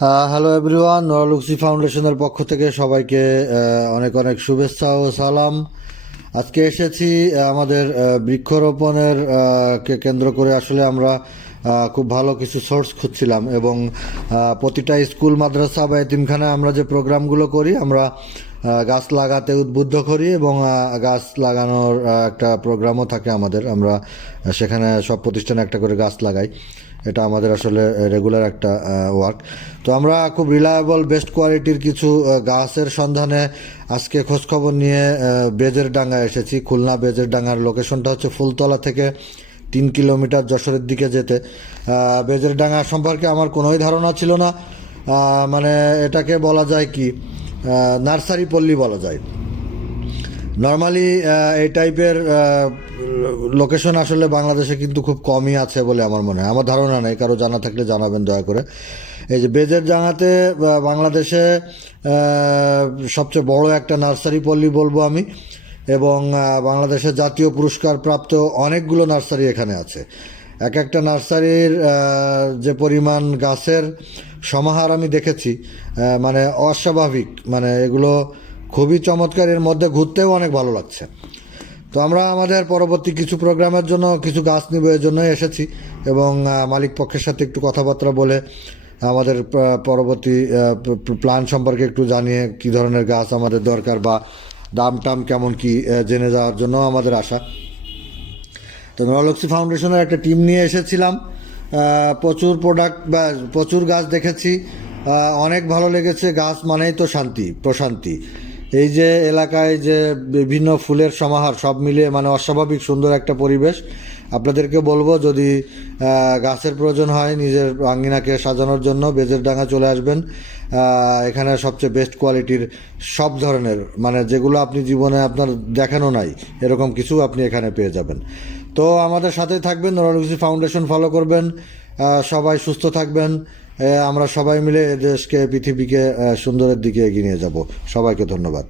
Hello everyone, লুক্সি ফাউন্ডেশনের পক্ষ থেকে সবাইকে অনেক অনেক শুভেচ্ছা ও সালাম। আজকে এসেছি আমাদের বৃক্ষরোপণের কে কেন্দ্র করে। আসলে আমরা খুব ভালো কিছু সোর্স খুঁজছিলাম এবং প্রতিটা স্কুল, মাদ্রাসা বা এতিমখানায় আমরা যে প্রোগ্রামগুলো করি, আমরা গাছ লাগাতে উদ্বুদ্ধ করি এবং গাছ লাগানোর একটা প্রোগ্রামও থাকে আমাদের। আমরা সেখানে সব প্রতিষ্ঠানে একটা করে গাছ লাগাই। এটা আমাদের আসলে রেগুলার একটা ওয়ার্ক। তো আমরা খুব রিলায়েবল, বেস্ট কোয়ালিটির কিছু গাছের সন্ধানে আজকে খোঁজখবর নিয়ে বেজের ডাঙ্গা এসেছি। খুলনা বেজের ডাঙ্গার লোকেশনটা হচ্ছে ফুলতলা থেকে 3 কিলোমিটার যশোরের দিকে যেতে। বেজের ডাঙ্গা সম্পর্কে আমার কোনোই ধারণা ছিল না। মানে এটাকে বলা যায় কি, নার্সারি পল্লী বলা যায়। নর্মালি এই টাইপের লোকেশন আসলে বাংলাদেশে কিন্তু খুব কমই আছে বলে আমার মনে হয়। আমার ধারণা নেই, কারো জানা থাকলে জানাবেন দয়া করে। এই যে বেজের ডাঙাতে বাংলাদেশে সবচেয়ে বড় একটা নার্সারি পল্লী বলবো আমি, এবং বাংলাদেশের জাতীয় পুরস্কার প্রাপ্ত অনেকগুলো নার্সারি এখানে আছে। এক একটা নার্সারির যে পরিমাণ গাছের সমাহার আমি দেখেছি, মানে অস্বাভাবিক। মানে এগুলো খুবই চমৎকার, এর মধ্যে ঘুরতেও অনেক ভালো লাগছে। তো আমরা আমাদের পরবর্তী কিছু প্রোগ্রামের জন্য কিছু গাছ নিব, এর জন্যই এসেছি এবং মালিক পক্ষের সাথে একটু কথাবার্তা বলে আমাদের পরবর্তী প্ল্যান সম্পর্কে একটু জানিয়ে কি ধরনের গাছ আমাদের দরকার বা দাম টাম কেমন কি জেনে যাওয়ার জন্য আমাদের আশা। তো নরলক্সি ফাউন্ডেশনের একটা টিম নিয়ে এসেছিলাম। প্রচুর প্রোডাক্ট বা প্রচুর গাছ দেখেছি, অনেক ভালো লেগেছে। গাছ মানেই তো শান্তি, প্রশান্তি। এই যে এলাকায় যে বিভিন্ন ফুলের সমাহার, সব মিলে মানে অস্বাভাবিক সুন্দর একটা পরিবেশ। আপনাদেরকে বলবো, যদি গাছের প্রয়োজন হয় নিজের আঙ্গিনাকে সাজানোর জন্য, বেজের ডাঙ্গা চলে আসবেন। এখানে সবচেয়ে বেস্ট কোয়ালিটির সব ধরনের, মানে যেগুলো আপনি জীবনে আপনার দেখানো নাই, এরকম কিছু আপনি এখানে পেয়ে যাবেন। তো আমাদের সাথে থাকবেন, নরলক্সি ফাউন্ডেশন ফলো করবেন। সবাই সুস্থ থাকবেন। আমরা সবাই মিলে দেশকে, পৃথিবীকে সুন্দরের দিকে এগিয়ে নিয়ে যাব। সবাইকে ধন্যবাদ।